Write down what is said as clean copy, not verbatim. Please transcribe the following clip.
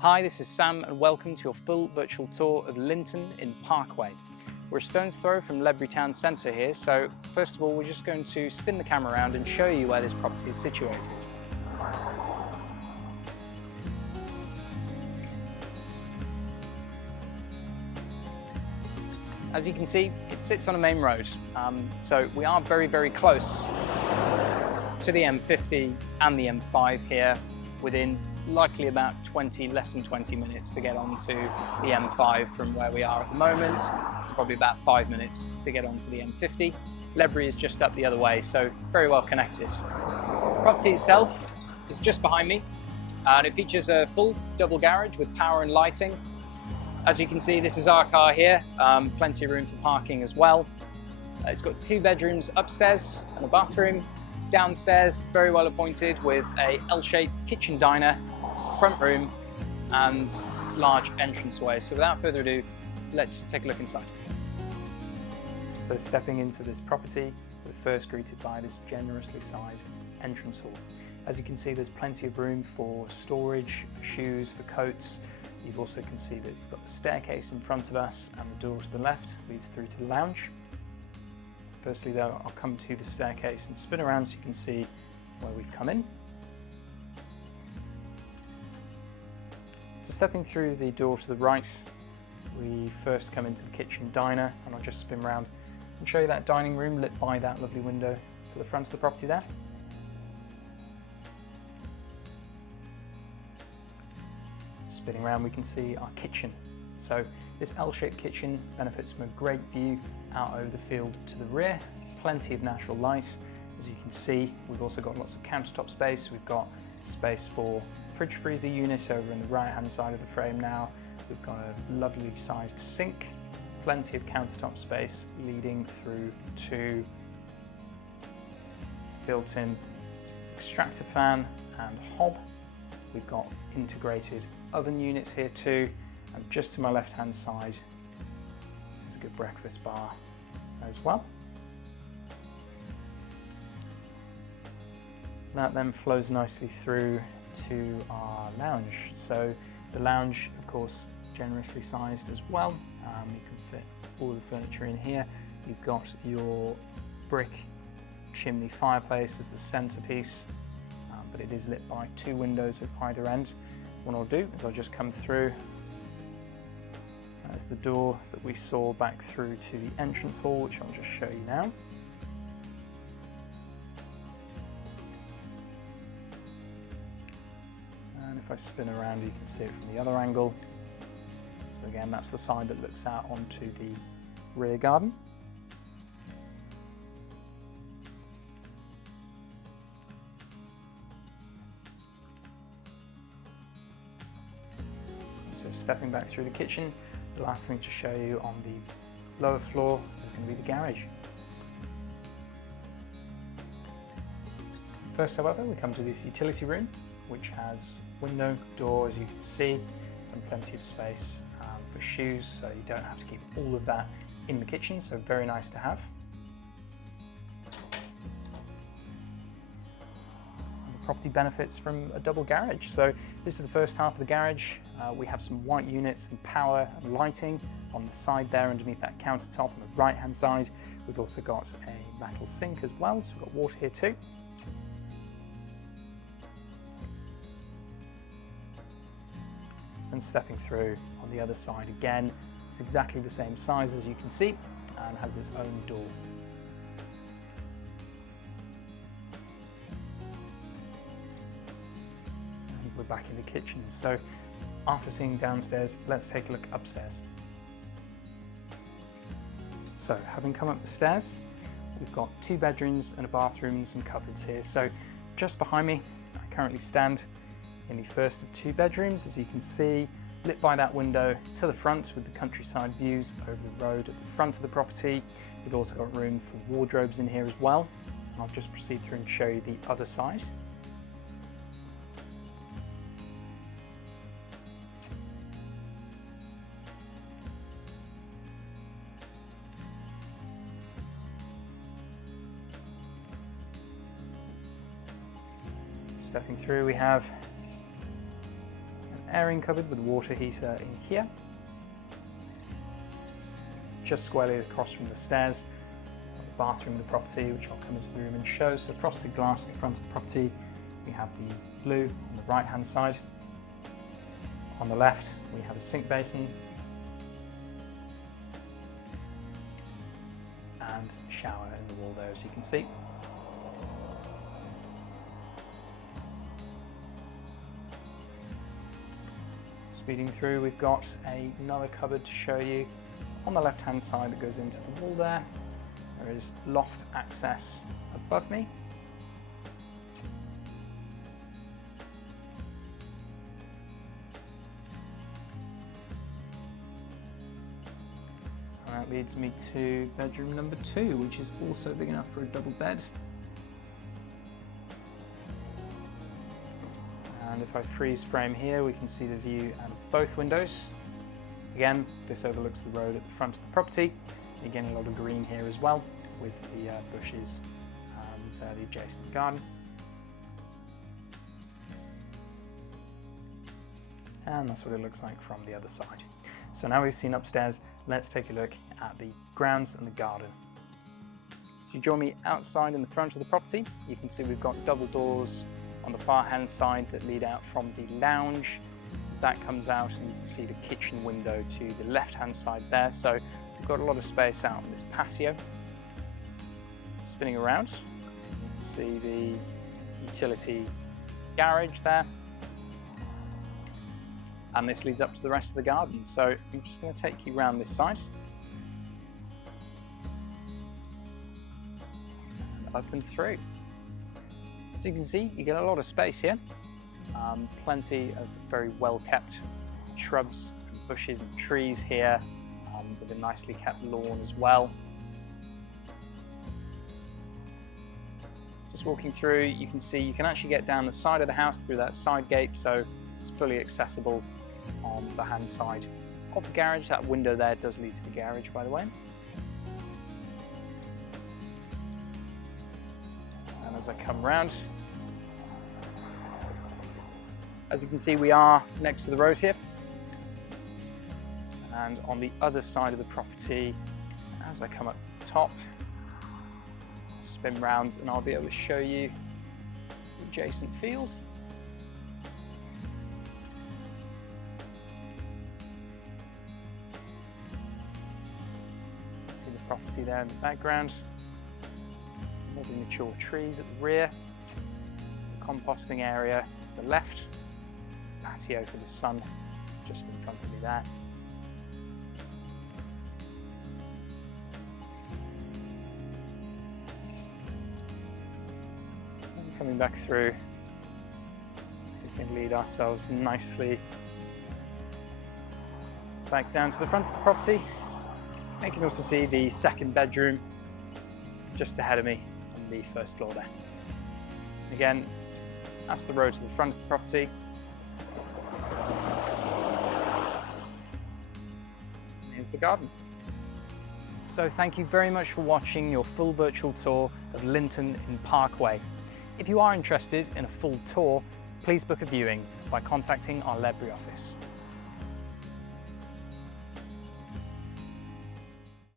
Hi, this is Sam and welcome to your full virtual tour of Linton in Parkway. We're a stone's throw from Ledbury town centre here, so first of all we're just going to spin the camera around and show you where this property is situated. As you can see, it sits on a main road, so we are very close to the M50 and the M5 here, within likely about less than 20 minutes to get onto the M5 from where we are at the moment, probably about 5 minutes to get onto the M50. Ledbury is just up the other way, so very well connected. The property itself is just behind me, and it features a full double garage with power and lighting. As you can see, this is our car here, plenty of room for parking as well. It's got 2 bedrooms upstairs and a bathroom. Downstairs, very well appointed with a L-shaped kitchen diner, front room and large entranceway. So without further ado, let's take a look inside. So stepping into this property, we're first greeted by this generously sized entrance hall. As you can see, there's plenty of room for storage, for shoes, for coats. You've also can see that you've got the staircase in front of us, and the door to the left leads through to the lounge. Firstly though, I'll come to the staircase and spin around so you can see where we've come in. So stepping through the door to the right, we first come into the kitchen diner, and I'll just spin around and show you that dining room lit by that lovely window to the front of the property there. Spinning around, we can see our kitchen. So this L-shaped kitchen benefits from a great view out over the field to the rear, plenty of natural light. As you can see, we've also got lots of countertop space. We've got space for fridge freezer unit over in the right hand side of the frame now. We've got a lovely sized sink, plenty of countertop space leading through to built-in extractor fan and hob. We've got integrated oven units here too, and just to my left hand side there's a good breakfast bar as well. That then flows nicely through to our lounge. So the lounge, of course, generously sized as well. You can fit all the furniture in here. You've got your brick chimney fireplace as the centerpiece, but it is lit by 2 windows at either end. What I'll do is I'll just come through. That's the door that we saw back through to the entrance hall, which I'll just show you now. And if I spin around, you can see it from the other angle. So again, that's the side that looks out onto the rear garden. So stepping back through the kitchen, the last thing to show you on the lower floor is going to be the garage. First, however, we come to this utility room, which has window, door, as you can see, and plenty of space for shoes, so you don't have to keep all of that in the kitchen, so very nice to have. The property benefits from a double garage. So this is the first half of the garage. We have some white units and power and lighting on the side there underneath that countertop on the right hand side. We've also got a metal sink as well, so we've got water here too. And stepping through on the other side again, it's exactly the same size as you can see and has its own door. And we're back in the kitchen. So after seeing downstairs, let's take a look upstairs. So having come up the stairs, we've got 2 bedrooms and a bathroom and some cupboards here. So just behind me, I currently stand in the first of 2 bedrooms, as you can see, lit by that window to the front with the countryside views over the road at the front of the property. We've also got room for wardrobes in here as well. And I'll just proceed through and show you the other side. Stepping through, we have airing cupboard with a water heater in here. Just squarely across from the stairs, the bathroom of the property, which I'll come into the room and show. So frosted glass in the front of the property. We have the blue on the right hand side. On the left, we have a sink basin and a shower in the wall there, as you can see. Speeding through, we've got another cupboard to show you on the left hand side that goes into the wall there. There is loft access above me. And that leads me to bedroom number 2, which is also big enough for a double bed. And if I freeze frame here, we can see the view out of both windows. Again, this overlooks the road at the front of the property. You're getting a lot of green here as well, with the bushes and the adjacent garden. And that's what it looks like from the other side. So now we've seen upstairs, let's take a look at the grounds and the garden. So you join me outside in the front of the property. You can see we've got double doors on the far hand side that lead out from the lounge. That comes out and you can see the kitchen window to the left hand side there. So we've got a lot of space out on this patio. Spinning around, you can see the utility garage there. And this leads up to the rest of the garden. So I'm just going to take you around this side. And up and through. As you can see, you get a lot of space here. Plenty of very well kept shrubs, and bushes and trees here, with a nicely kept lawn as well. Just walking through, you can see you can actually get down the side of the house through that side gate, so it's fully accessible on the hand side of the garage. That window there does lead to the garage, by the way. And as I come round, as you can see, we are next to the road here. And on the other side of the property, as I come up to the top, spin round and I'll be able to show you the adjacent field. See the property there in the background. Lovely mature trees at the rear. The composting area to the left. Patio for the sun just in front of me there. And coming back through, we can lead ourselves nicely back down to the front of the property. You can also see the second bedroom just ahead of me on the first floor there. Again, that's the road to the front of the property. Here's the garden. So thank you very much for watching your full virtual tour of Linton in Parkway. If you are interested in a full tour, please book a viewing by contacting our Ledbury office.